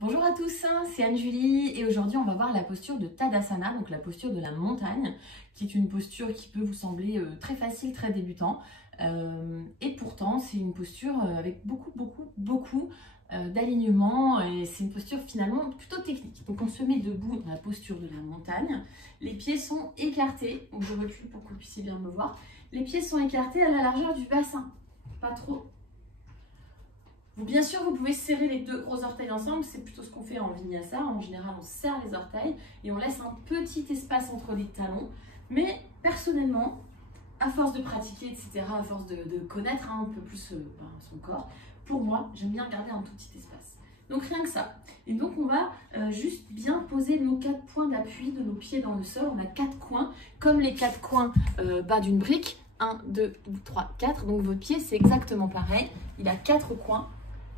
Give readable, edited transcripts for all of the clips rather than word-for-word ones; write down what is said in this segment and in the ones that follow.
Bonjour à tous, c'est Anne-Julie et aujourd'hui on va voir la posture de Tadasana, donc la posture de la montagne, qui est une posture qui peut vous sembler très facile, très débutant. Et pourtant c'est une posture avec beaucoup d'alignement et c'est une posture finalement plutôt technique. Donc on se met debout dans la posture de la montagne, les pieds sont écartés, donc je recule pour que vous puissiez bien me voir. Les pieds sont écartés à la largeur du bassin, pas trop. Bien sûr, vous pouvez serrer les deux gros orteils ensemble, c'est plutôt ce qu'on fait en vinyasa. En général, on serre les orteils et on laisse un petit espace entre les talons. Mais personnellement, à force de pratiquer, etc., à force de connaître un peu plus son corps, pour moi, j'aime bien garder un tout petit espace. Donc rien que ça. Et donc on va juste bien poser nos 4 points d'appui de nos pieds dans le sol. On a 4 coins, comme les 4 coins bas d'une brique. 1, 2, 3, 4. Donc votre pied, c'est exactement pareil. Il a 4 coins.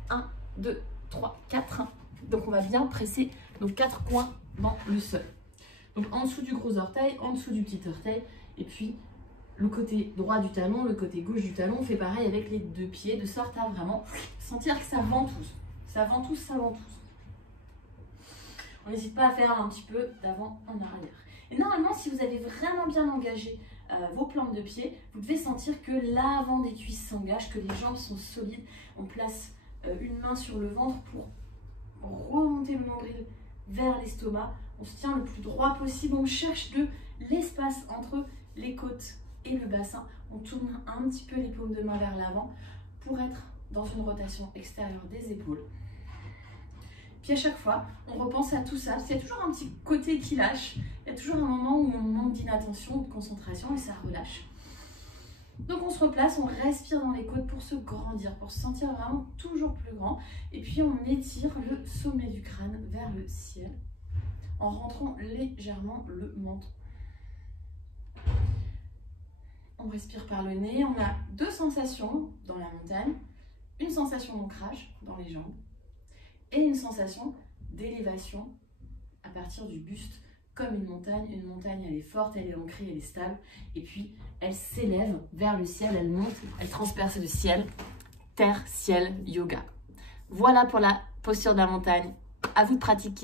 1, 2, 3, 4. Donc on va bien presser nos 4 coins dans le sol. Donc en dessous du gros orteil, en dessous du petit orteil. Et puis le côté droit du talon, le côté gauche du talon. On fait pareil avec les deux pieds, de sorte à vraiment sentir que ça ventouse. Ça ventouse, ça ventouse. On n'hésite pas à faire un petit peu d'avant en arrière. Et normalement, si vous avez vraiment bien engagé vos plantes de pied, vous devez sentir que l'avant des cuisses s'engage, que les jambes sont solides. On place une main sur le ventre pour remonter le nombril vers l'estomac. On se tient le plus droit possible. On cherche de l'espace entre les côtes et le bassin. On tourne un petit peu les paumes de main vers l'avant pour être dans une rotation extérieure des épaules. Puis à chaque fois, on repense à tout ça. Il y a toujours un petit côté qui lâche. Il y a toujours un moment où on manque d'inattention ou de concentration et ça relâche. Donc on se replace, on respire dans les côtes pour se grandir, pour se sentir vraiment toujours plus grand. Et puis on étire le sommet du crâne vers le ciel en rentrant légèrement le menton. On respire par le nez, on a 2 sensations dans la montagne. Une sensation d'ancrage dans les jambes et une sensation d'élévation à partir du buste. Comme une montagne elle est forte, elle est ancrée, elle est stable et puis elle s'élève vers le ciel, elle monte, elle transperce le ciel, terre, ciel, yoga. Voilà pour la posture de la montagne, à vous de pratiquer.